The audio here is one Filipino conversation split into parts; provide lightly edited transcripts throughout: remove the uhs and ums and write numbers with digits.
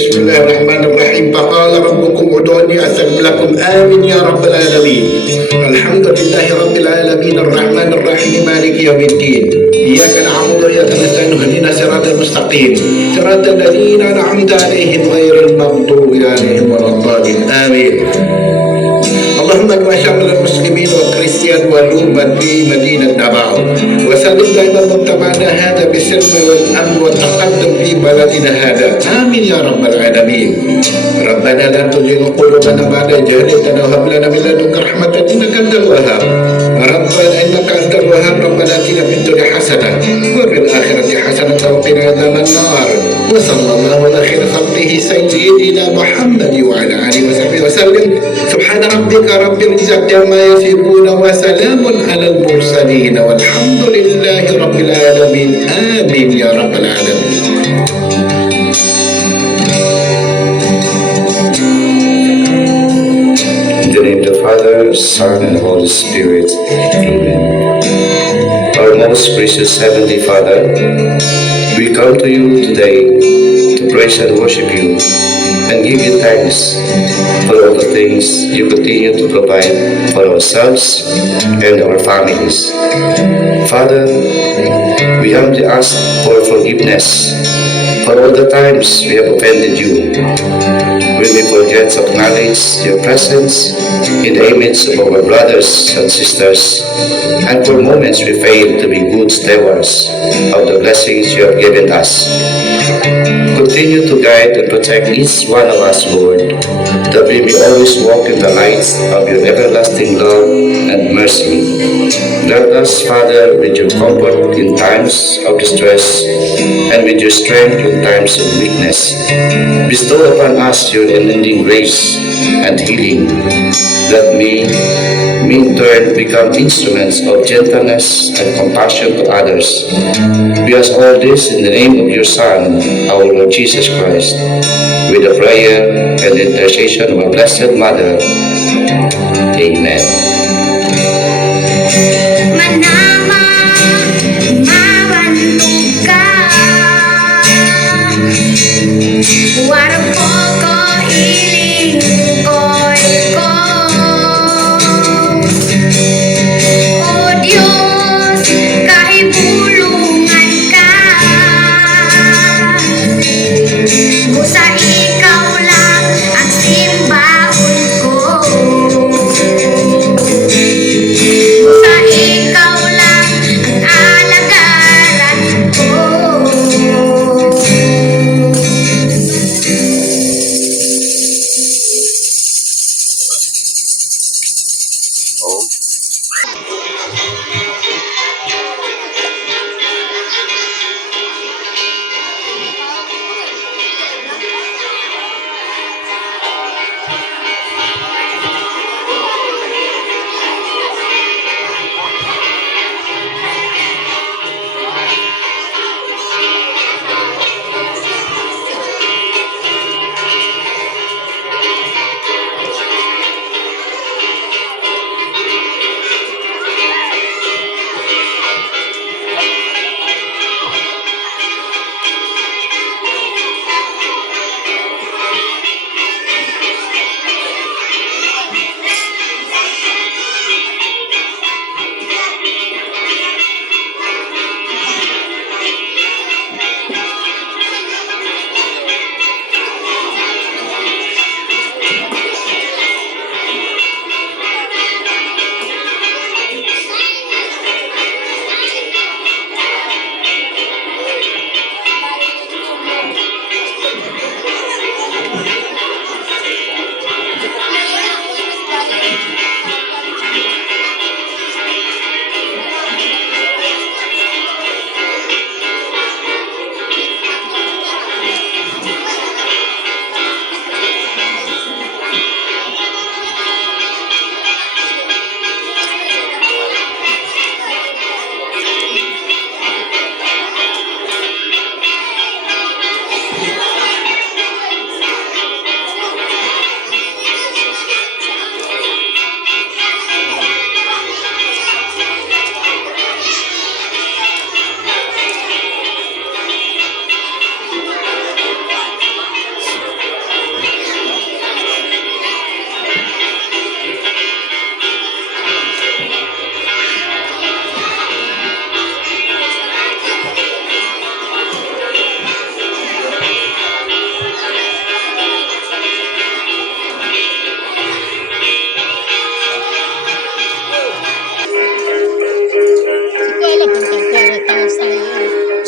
Bismillahirrahmanirrahim. Faqala rabbukum ud'uni astajib lakum. Amin ya rabbal alamin. Alhamdulillahi rabbil alamin arrahmanir rahim maliki yaumiddin. Iyyaka na'budu wa iyyaka nasta'in ihdinas siratal mustaqim. Siratal ladzina an'amta 'alaihim ghairil maghdubi 'alaihim waladdallin. Amin. اللهم اجمع شمل المسلمين والكريستيان والرومان في مدينة داباو وسلم دائما مجتمعنا هذا بالسلم والأمن والتقدم في بلدنا هذا آمين يا رب العالمين. ربنا لا تزغ قلوبنا بعد إذ هديتنا وهب لنا من لدنك رحمة إنك أنت الوهاب. ربنا إنك أنت الوهاب. ربنا آتنا في الدنيا حسنة وفي الآخرة حسنة وقنا عذاب النار. وصلى الله على خير خلقه سيدنا محمد وعلى آله وصحبه وسلم. سبحان ربك رب العزة عما يصفون وسلام على المرسلين والحمد لله رب العالمين. آمين يا رب العالمين. In the name of the Father, Son, and Holy Spirit. Amen. Our most precious Heavenly Father, we come to you today to praise and worship you and give you thanks for all the things you continue to provide for ourselves and our families. Father, we humbly ask for forgiveness for all the times we have offended you. When we forget to acknowledge your presence in the image of our brothers and sisters, and for moments we fail to be good stewards of the blessings you have given us. Continue to guide and protect each one of us, Lord, that we may always walk in the light of your everlasting love and mercy. Guide us, Father, with your comfort in times of distress and with your strength in times of weakness. Bestow upon us your unending grace and healing, that we in turn become instruments of gentleness and compassion to others. We ask all this in the name of your Son, our Lord Jesus Christ, with the prayer and intercession of our Blessed Mother. Amen.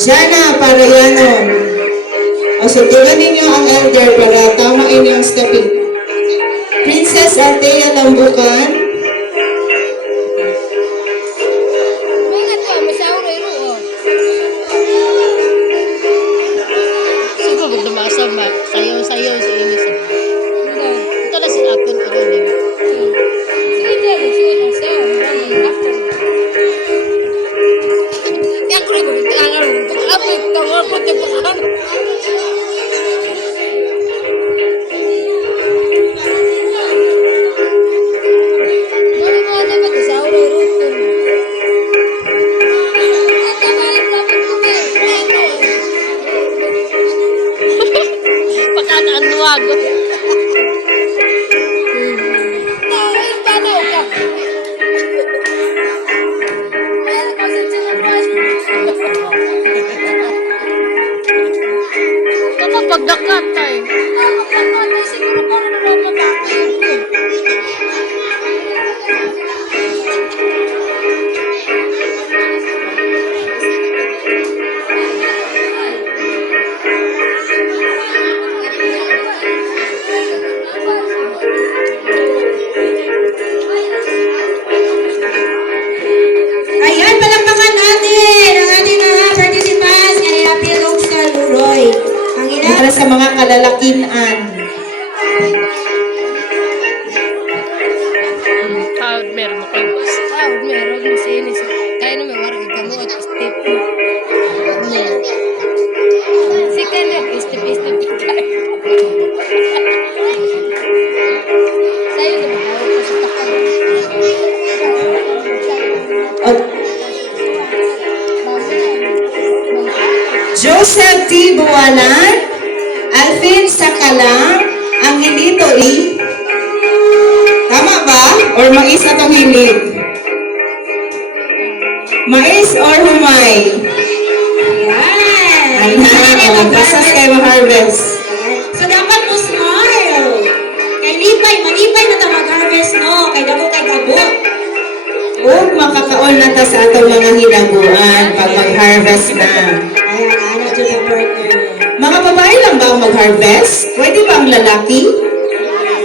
Jana Parayano. O suntugan ninyo ang elder para tama inyong stepping. Princess Althea Lambucan. Bakit ba? Masaw rin o. Siguro kung dumasa ba? Sayaw-sayaw si Inis. Ito na si Apple ko rin. Sige dyan. Sige na. Sayaw. Yan ko rin. Pag-apit. Tawag ko ito pag-apit. Pakanaan nuwago. Kapag dakat tayo. Siguro ko na naman Ayan, palakpakan natin ang ating mga participants. Kaya Pilog sa Luroy. Ang ina para sa mga kalalakinan. Howd meron mo kayo. Howd meron mo sa Inis. Kaya naman warang ikamu at step. Si Kenneth, step tayo. Sa'yo naman ako kasi takot. Joseph T. Buwalan, Alvin Sakalang, Angelito E. Tama ba? Or mais na itong hilig? Mais or humay? Ayan. O, basas kayo ma-harvest. So dapat mo smile. Kay lipay, malipay na ta mag-harvest no. Kay dako kay gabot. Huwag makakaon na ta sa atong mga hinaguan pag mag-harvest na. Ayan, ano dyan ang partner. Mga babae lang ba ang mag-harvest? Pwede ba ang lalaki?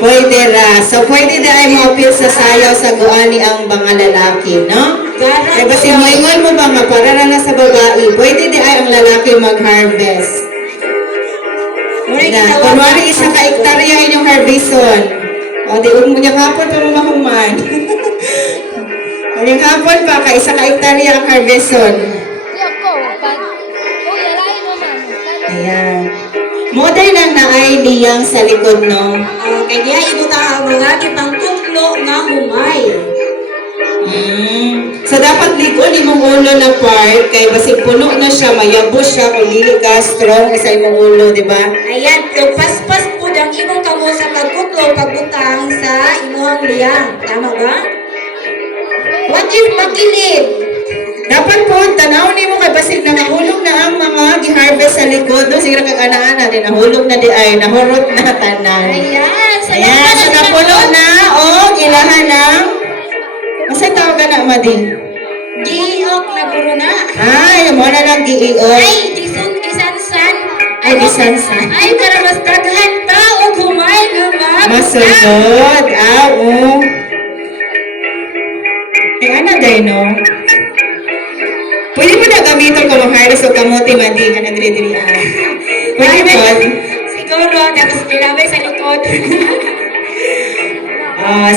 Pwede ra. So, pwede na ay ma-appeal sa sayaw sa guani ang mga lalaki, no? Ay, basi moingon mo ba nga, para na sa babae, pwede di ay ang lalaki mag-harvest. Na, kunwari isa ka ektarya inyong harveston. O, di mo niya kapon pa mahuman. Yung kapon pa, ka isa ka ektarya ang harveston. Siya ko, pag... Uy, alayin mo man. Ayan. Modern ang naay niyang sa likod, no? Kay diya ibuta ang mga kitang tuklo nga humay. So, dapat likod imong ulo na part, kay basig puno na siya, mayabos siya, kung dili ka strong sa imong ulo, di ba? Ayan, yung paspas po ang imong kamo sa pagkutlo pagbutang sa imong liyang. Tama ba? What if magilid? Dapat po, tanaw ni mo kay basig na nahulog na ang mga giharvest sa likod, no? Sige kag anaan natin, nahulog na di ay, nahurot na tanan. Ayan, Ayan, so napulo na, o, ilahan ng, masay tawag ka na, Madi? giok na guro na. Ay, mo na lang giiog. Ay, kisansan. Ay, kisansan. Ay, para mas daghan ta o humay nga Masunod, oo. Eh, ano day, no? Pwede mo na gamitin ko mag-harness o kamote, Madi, ka na diri-diri. Pwede mo? Siguro, tapos nilamay sa likod.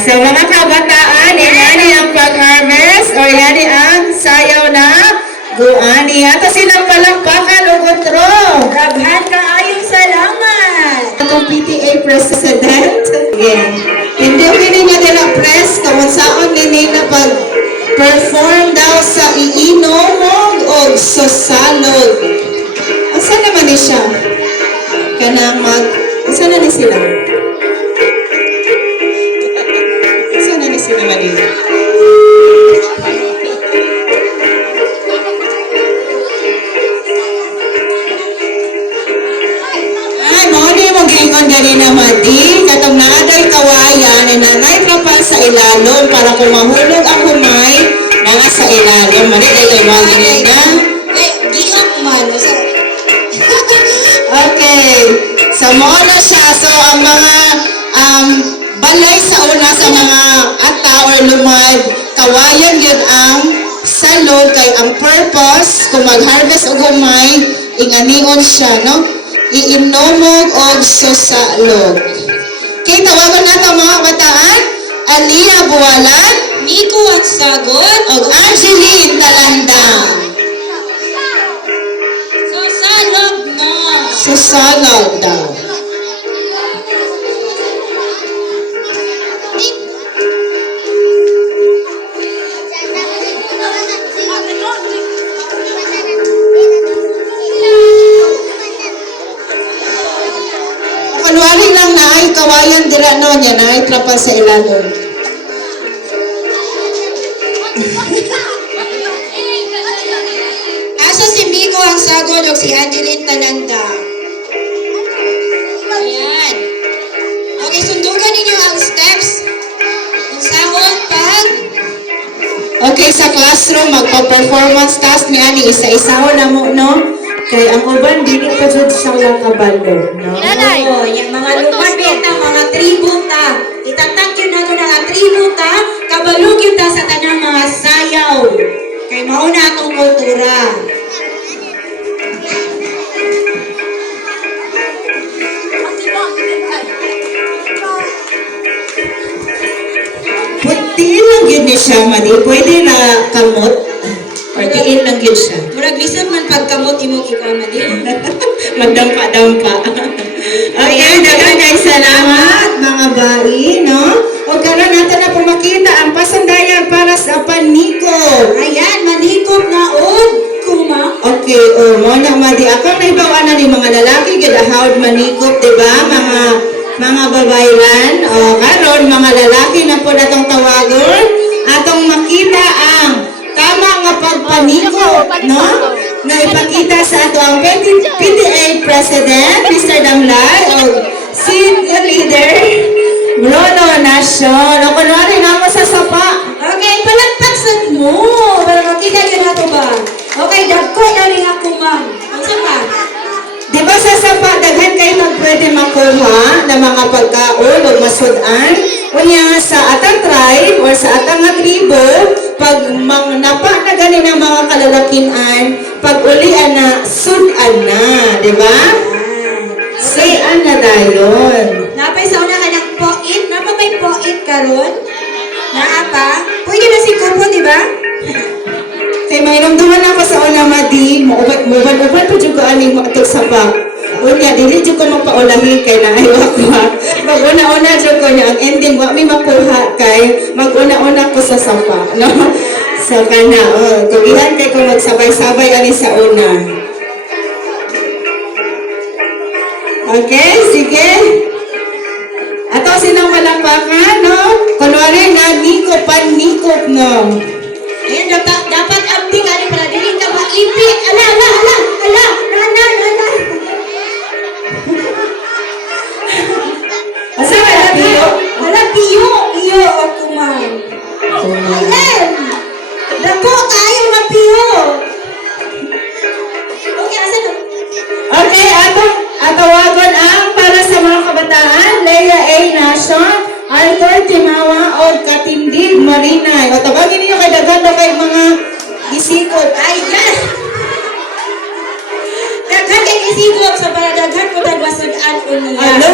Sa mga kabataan, yan ang pag-harvest o yan ang sayaw na guani. Ato silang palakpakan o gutro. Daghan ka ayong salamat. Atong PTA President. Again. Hindi kini niya nila press kung saan nini na pag-perform daw sa iinomog o sosalog. Asa naman ni siya? Kanang asa na ni sila? Asa na ni sila Manila? Ay, mauni mo gingon gani na Madi, katong naaday kawayan, nanay trapal sa ilalom para kung mahulog ang humay, nga sa ilalom. Madi, dahil mga ginignan. Giok man. balay sa una sa mga ata or lumad, kawayan yun ang salog kay ang purpose kung mag-harvest og humay, inganion siya, no? Iinomog og susalog. Okay, tawagan nato mga kabataan. Aliyah Buwalan, Miko at Sagot. og Angeline Talandang. So, salog mo. Susalog daw. Kunwari lang na ay kawayan dira no niya na ay trapal sa ilalim. Asa si Miko ang Sagot o si Angeline Talanda? Ayan. Okay, sundugan ninyo ang steps. Ang sahod pag Okay, sa classroom, magpa-performance task ni Ani, isa-isaho na mo, no? Kay ang uban, dili pa dyan siya lang kabalo, no? Nanay. Oo, yung mga Utos lumapit ko. na mga tributa. Itatag yun na ito na nga tributa, kabalog yun ta sa tanang mga sayaw. Kay mauna atong kultura. Diin lang yun ni siya, Madi. Pwede na kamot. Or diin lang yun siya. Murag lisod man pagkamot imong ikama di. Magdampa-dampa. Okay, dagan kay salamat, mga bai, no? O karon natin na pumakita ang pasandayan para sa paniko. Ayan, manikot na og kuma. Okay, mo na Madi. Ako may bawanan ni mga lalaki, gidahawd manikot, di ba? Mga babaylan. O karon mga lalaki na po natong tawagon. Atong makita ang tama nga pagpaniko, no? Na ipakita sa ato ang PTA President, Mr. Damlay, o Senior Leader, Bruno Nacion. O kunwari na mo sa sapa. Okay, palagpaksan mo. Para makita yun na to ba? Okay, dagko na rin ako, ma'am. Ang sapa? Di ba sa sapa, daghan kayo magpwede makuha ng mga pagkaon o masudan? Unya sa atang tribe or sa atang nga tribo, pag napa na gani ng mga kalalakinan, pag ulian na, sudan na, di ba? Sayan na dayon. Napay sa una ka ng poit. Napa may poit karon? Naapa? Pwede na si Kupo, di ba? Kay may ramdaman ako sa una, Madi, muban po dyan ko ani mo atong sapa. Unya, dili dyan ko mapaulahi kay naayawa ko ha. Mag-una-una dyan ko niya, ang ending, wa may makuha kay mag-una-una ko sa sapa. No? So, kana, tugihan kay ko magsabay-sabay ani sa una. Okay, sige. Ato sinang malapakan, no? Kunwari nga, nikop, no? Ayan, dapat abding ani para dili ka maipit. Ala. Asa ka na, Pio? Ala, piyo ako, ma'am. Ayan. Dako kayo na piyo. Okay, asa na? Okay, atawagon ang para sa mga kabataan, Leia A. Nacion, Arthur Timawa, o Katindig Marinay. O tawagin niyo kay daghan na kay mga isikot. Ayan. Daghan kay isigop sa para daghan ko tagwasudan ko niya. Ano,